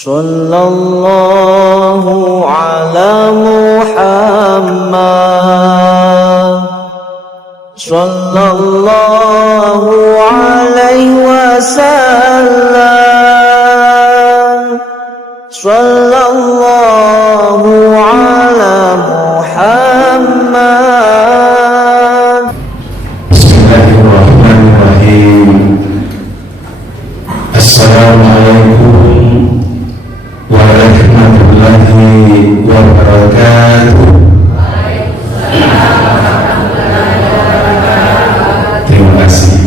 Sallallahu ala Muhammad, sallallahu alaihi wasallam, sallallahu ala Muhammad. Bismillahirrahmanirrahim. Assalamualaikum warahmatullahi wabarakatuh. Terima kasih.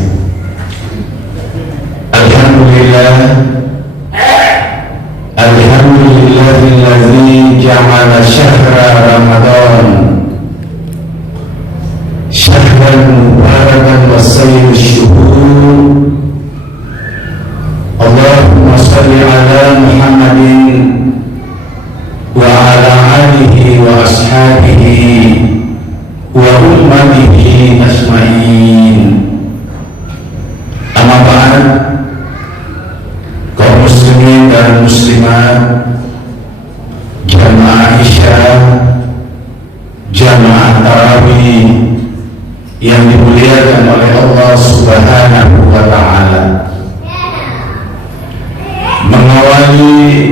Alhamdulillahilladzi ja'ala syahra Ramadan syahran mubarakan wa sayyid syuhur. Allahumma salli ala Muhammadin wa ala alihi wa ashabihi wa ummatihi asma'in. Amma ba'd, kaum muslimin dan muslimat, jamaah Isya, jamaah tarawih yang dimuliakan oleh Allah Subhanahu wa ta'ala. Mengawali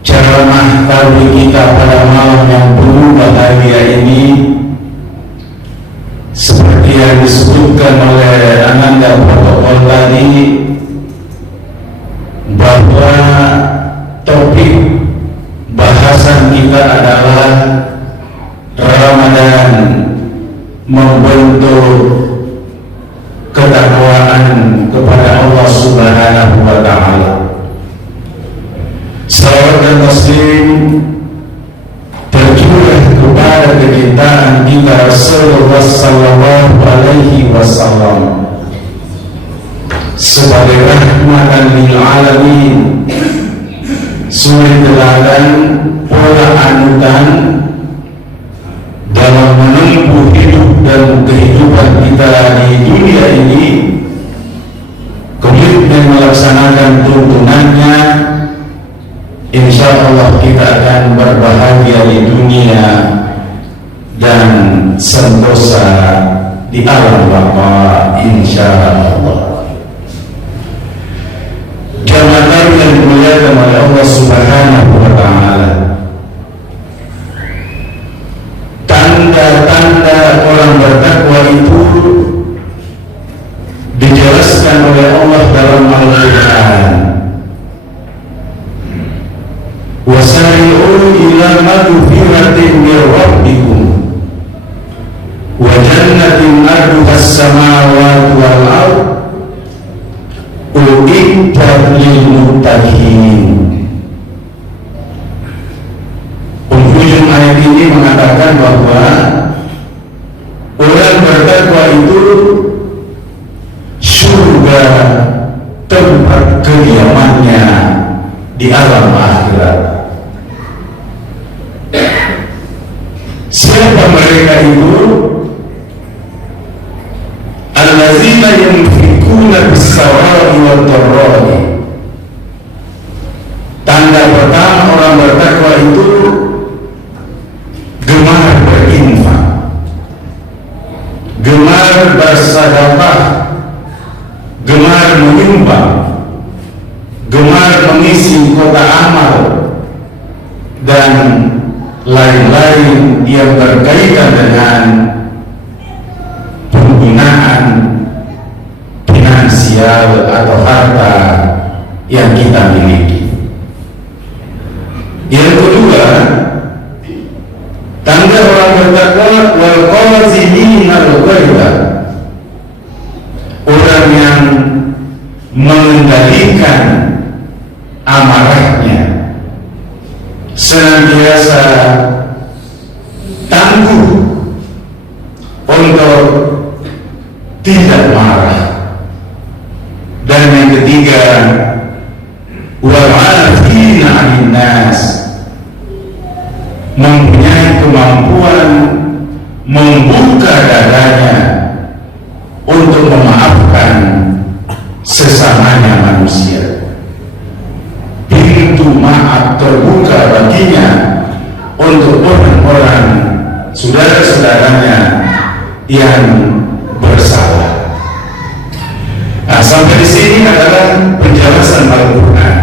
ceramah tarawih kita pada malam yang penuh bahagia ini, seperti yang disebutkan oleh Ananda protokol tadi, bahwa topik bahasan kita adalah Ramadan membentuk ketakwaan kepada Allah Subhanahu wa ta'ala. Salawat dan taslim tercurah kepada kecintaan kita Rasulullah sallallahu alaihi wasallam sebagai rahmatan lil alamin, suri teladan, pola anutan dalam menempuh hidup dan kehidupan kita di dunia ini. Komitmen melaksanakan tuntunannya, insya Allah kita akan berbahagia di dunia dan sentosa di alam bapa, insya Allah. Jamaah yang dimuliakan oleh Allah Subhanahu wa ta'ala, tanda-tanda orang bertakwa itu dijelaskan oleh Allah dalam Al-Quran. Wasari'u ila magfiratin min rabbikum wa jannatin arduhas samawati wal ardh uiddat lil muttaqin. Penghujung ayat ini mengatakan bahwa orang bertakwa itu surga tempat kediamannya di alam akhirat. Siapa mereka itu? Allazina yunfikuna bis-sarra'i wad-dharra'i. Tanda pertama orang bertakwa itu gemar berinfak, gemar bersedekah, gemar menyumbang, gemar mengisi kota amal, dan lain-lain yang berkaitan dengan penggunaan finansial atau harta yang kita miliki. Yang kedua, tanda orang bertakwa wal qazimin al-ghaidha, orang yang mengendalikan amarahnya, senantiasa tangguh untuk tidak marah. Dan yang ketiga, wal 'afina 'anil nas, mempunyai kemampuan membuka dadanya untuk memaafkan sesamanya manusia. maaf terbuka baginya untuk orang-orang saudara-saudaranya yang bersalah. Nah, sampai di sini adalah penjelasan Al-Quran.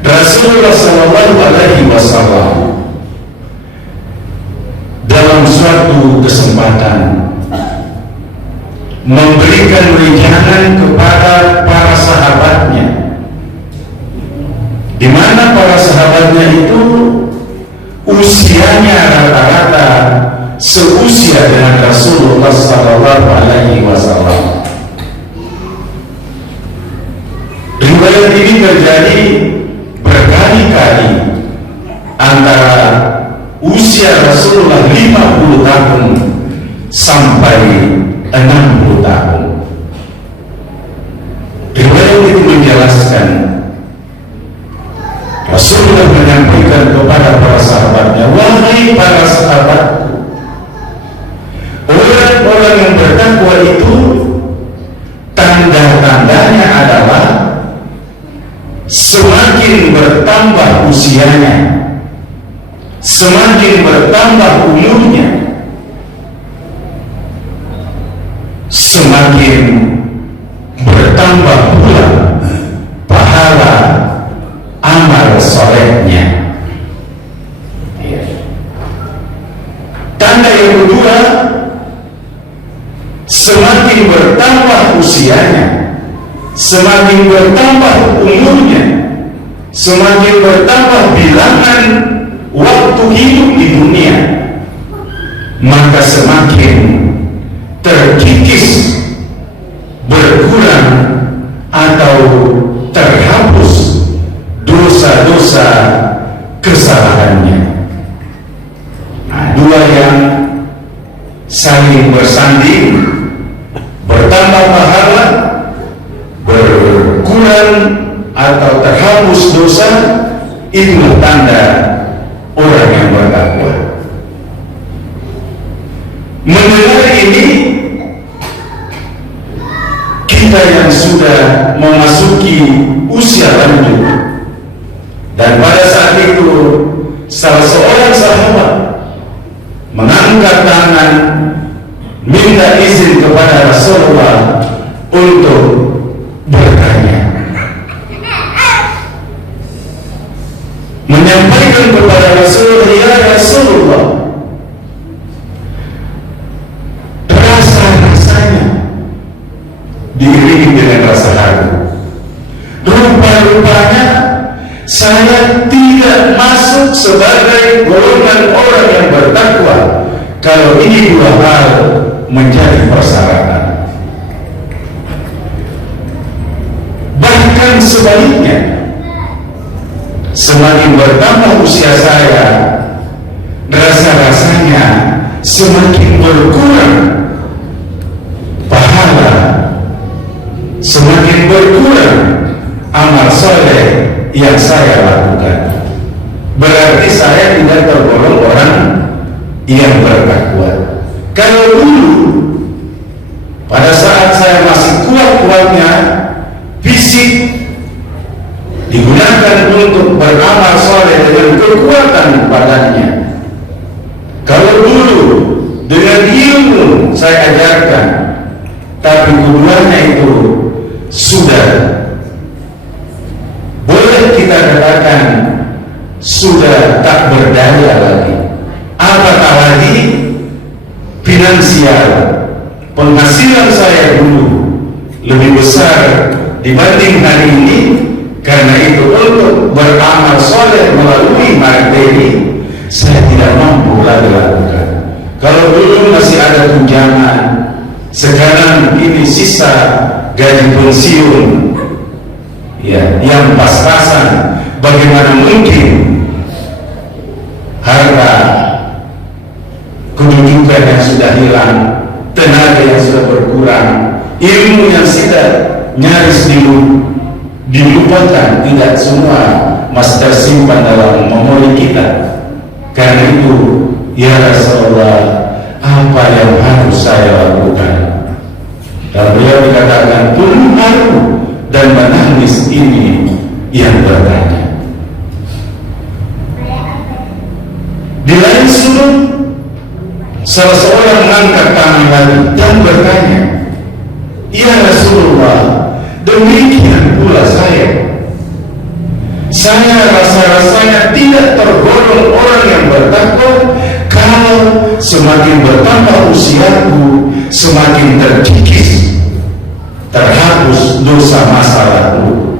Rasulullah Sallallahu Alaihi Wasallam dalam suatu kesempatan memberikan wejangan kepada para sahabatnya, di mana para sahabatnya itu usianya rata-rata seusia dengan Rasulullah Sallallahu Alaihi Wasallam. Riwayat ini terjadi berkali-kali, antara usia Rasulullah 50 tahun sampai 60 tahun. Riwayat itu menjelaskan Rasulullah menyampaikan kepada para sahabatnya, wahai para sahabatku, orang-orang yang bertakwa itu tanda-tandanya adalah semakin bertambah usianya, semakin bertambah umurnya, semakin bertambah pula pahala amal solehnya. Tanda yang kedua, semakin bertambah usianya, semakin bertambah umurnya, semakin bertambah bilangan waktu hidup di dunia, maka semakin terkikis, berkurang atau terhapus dosa-dosa kesalahannya. Nah, dua yang saling bersanding, bertambah pahala, berkurang atau terhapus dosa, itulah tanda orang yang bertakwa. Mendengar ini, kita yang sudah memasuki usia lanjut, dan pada saat itu salah seorang sahabat mengangkat tangan minta izin kepada Rasulullah untuk bertanya, menyampaikan kepada Rasulullah, ya Rasulullah, rasa-rasanya diiringi dengan rasa haru. Rupa-rupanya saya tidak masuk sebagai golongan orang yang bertakwa kalau ini dua hal menjadi persyaratan. Bahkan sebaliknya, semakin bertambah usia saya, rasa-rasanya semakin berkurang pahala, semakin berkurang amal soleh yang saya lakukan. Berarti saya tidak tergolong orang yang bertakwa. Kalau dulu pada saat saya masih kuat-kuatnya fisik, digunakan untuk beramal soleh dengan kekuatan badannya. Kalau dulu dengan ilmu saya ajarkan, tapi keduanya itu sudah boleh kita katakan sudah tak berdaya lagi. Apatah lagi finansial, penghasilan saya dulu lebih besar dibanding hari ini. Karena itu untuk beramal soleh melalui materi saya tidak mampu lagi lakukan. Kalau dulu masih ada tunjangan, sekarang ini sisa gaji pensiun, ya, yang pas-pasan. Bagaimana mungkin harta kedudukan yang sudah hilang, tenaga yang sudah berkurang, ilmu yang sudah nyaris dilupakan, tidak semua masih tersimpan dalam memori kita. Karena itu, ya Rasulullah, apa yang harus saya lakukan? Dan beliau dikatakan pun haru dan menangis ini yang bertanya, salah seorang mengangkat tangan lagi dan bertanya, "Ya Rasulullah, demikian pula saya. Saya rasa-rasanya tidak tergolong orang yang bertakwa kalau semakin bertambah usiaku, semakin terkikis, terhapus dosa masa lalu.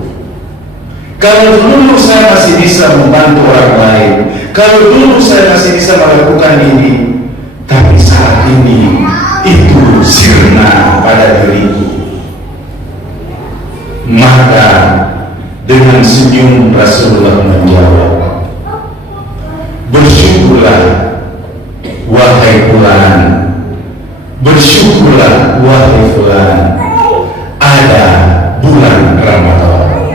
Kalau dulu saya masih bisa membantu orang lain, kalau dulu saya masih bisa melakukan ini, tapi saat ini itu sirna pada diriku." Maka dengan senyum Rasulullah menjawab, "Bersyukurlah wahai fulan, bersyukurlah wahai fulan, ada bulan Ramadan."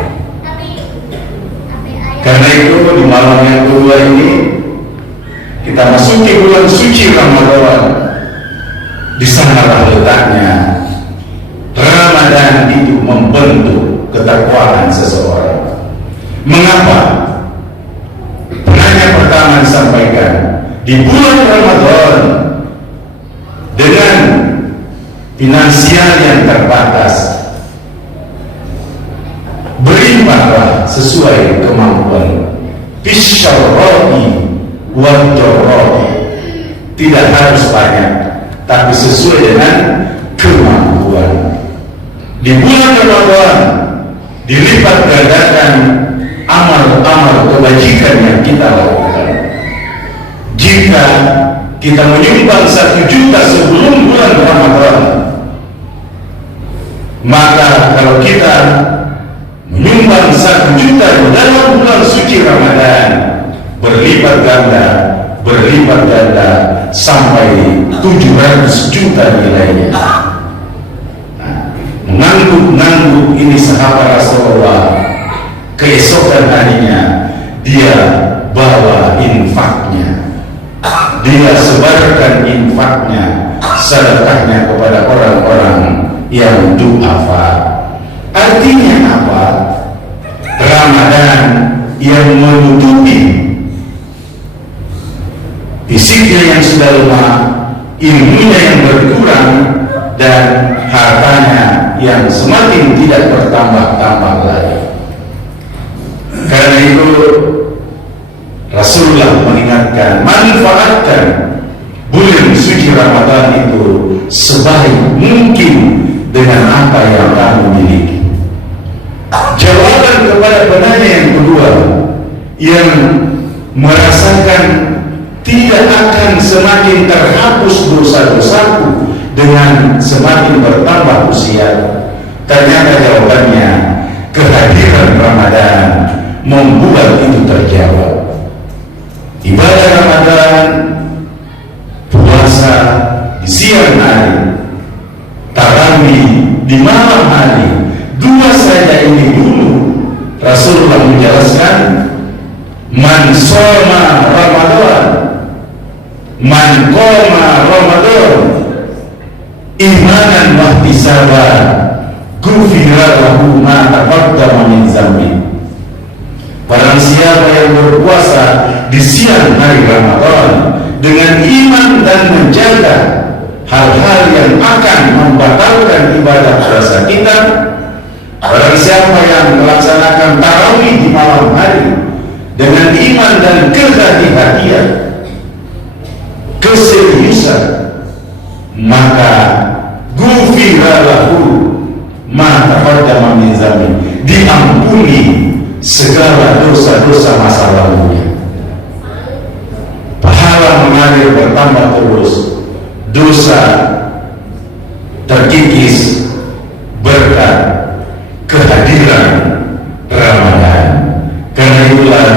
Karena itu di malam yang kedua ini kita masuki bulan suci Ramadan. Di sanalah letaknya Ramadan itu membentuk ketakwaan seseorang. Mengapa? Penanya pertama disampaikan, di bulan Ramadan dengan finansial yang terbatas, berimbanglah sesuai kemampuan. Bisyarroi wal dharroi, tidak harus banyak, tapi sesuai dengan kemampuan. Di bulan Ramadan dilipat gandakan amal-amal kebajikan yang kita lakukan. Jika kita menyumbang 1 juta sebelum bulan Ramadan, maka kalau kita menyumbang 1 juta di dalam bulan suci Ramadan, berlipat ganda sampai 700 juta nilainya. Mengangguk-ngangguk ini sahabat Rasulullah, keesokan harinya dia bawa infaknya, dia sebarkan infaknya, sedekahnya kepada orang-orang yang du'afa. Artinya apa? Ramadan yang menutupi fisiknya yang sudah lemah, ilmunya yang berkurang, dan hartanya yang semakin tidak bertambah-tambah lagi. Karena itu Rasulullah mengingatkan, manfaatkan bulan suci Ramadan itu sebaik mungkin dengan apa yang kamu miliki. Jawaban kepada penanya yang kedua, yang merasakan tidak akan semakin terhapus dosa-dosaku dengan semakin bertambah usia, ternyata jawabannya kehadiran Ramadan membuat itu terjawab. Ibadah Ramadan, puasa di siang hari, tarawih di malam hari, dua saja ini dulu Rasulullah menjelaskan, man shoma Ramadan, man qoma Ramadan imanan wa ihtisaban ghufira lahu ma taqaddama min dzambi. Barang siapa yang berpuasa di siang hari Ramadan dengan iman dan menjaga hal-hal yang akan membatalkan ibadah puasa kita, barang siapa yang melaksanakan tarawih di malam hari dengan iman dan kehati-hatian, keseriusan, maka ghufira lahu ma taqaddama min dzambi, diampuni segala dosa-dosa masa lalunya. Pahala mengalir bertambah terus, dosa terkikis berkat kehadiran Ramadan. Karena itulah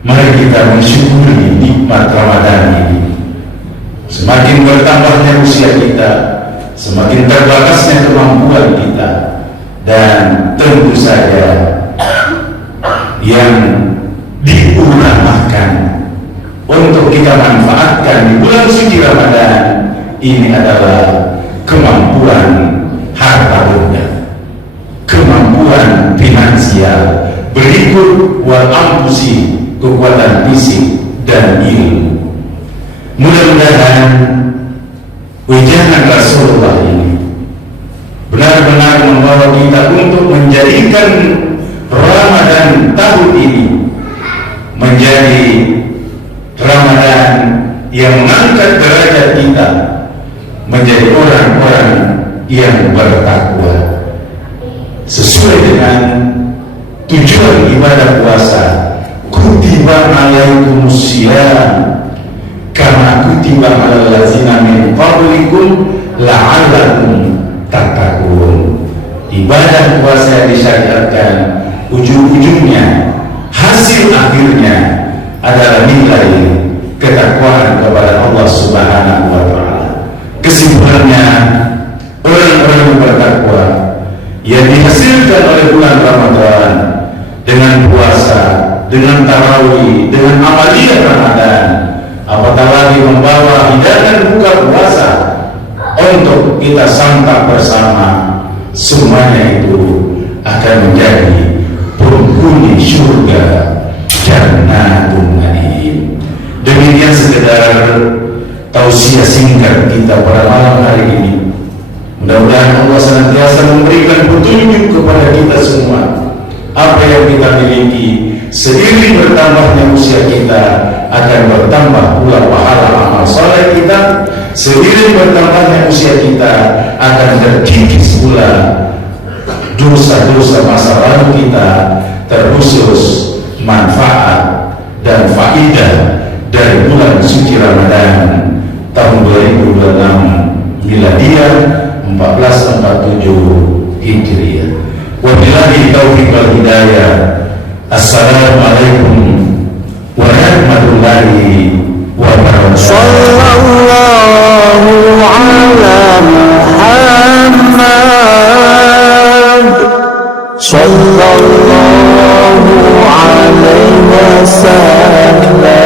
mari kita mensyukuri nikmat Ramadan ini. Semakin bertambahnya usia kita, semakin terbatasnya kemampuan kita, dan tentu saja yang diutamakan untuk kita manfaatkan di bulan suci Ramadan ini adalah kemampuan harta benda, kemampuan finansial, berikut wal ampusi, kekuatan fisik dan ilmu. Mudah-mudahan adalah untuk menjadikan Ramadan tahun ini menjadi Ramadan yang mengangkat derajat kita menjadi orang-orang yang bertakwa sesuai dengan tujuan ibadah puasa. Kutiba alaikumus syiyam kama kutiba alal ladzina min qablikum la'allakum tattaqun. Ibadah puasa yang disyariatkan ujung-ujungnya, hasil akhirnya adalah nilai ketakwaan kepada Allah Subhanahu wa Ta'ala. Kesimpulannya, orang-orang yang bertakwa yang dihasilkan oleh bulan Ramadan dengan puasa, dengan tarawih, dengan amaliyah Ramadan, apatah lagi membawa hidangan buka puasa untuk kita santap bersama, semuanya itu akan menjadi penghuni surga Jannatun Na'im. Demikian sekedar tausiah singkat kita pada malam hari ini. Mudah-mudahan Allah senantiasa memberikan petunjuk kepada kita semua. Apa yang kita miliki, seiring bertambahnya usia kita, akan bertambah pula pahala amal soleh kita. Seiring bertambahnya usia kita, akan terkikis pula dosa-dosa masa lalu kita, terkhusus manfaat dan faidah dari bulan suci Ramadan tahun 2026 Miladiah 1447 Hijriah. Wabillahi taufiq wal hidayah. Assalamualaikum warahmatullahi wabarakatuh. Sallallahu ala Muhammad, sallallahu alaihi wasallam.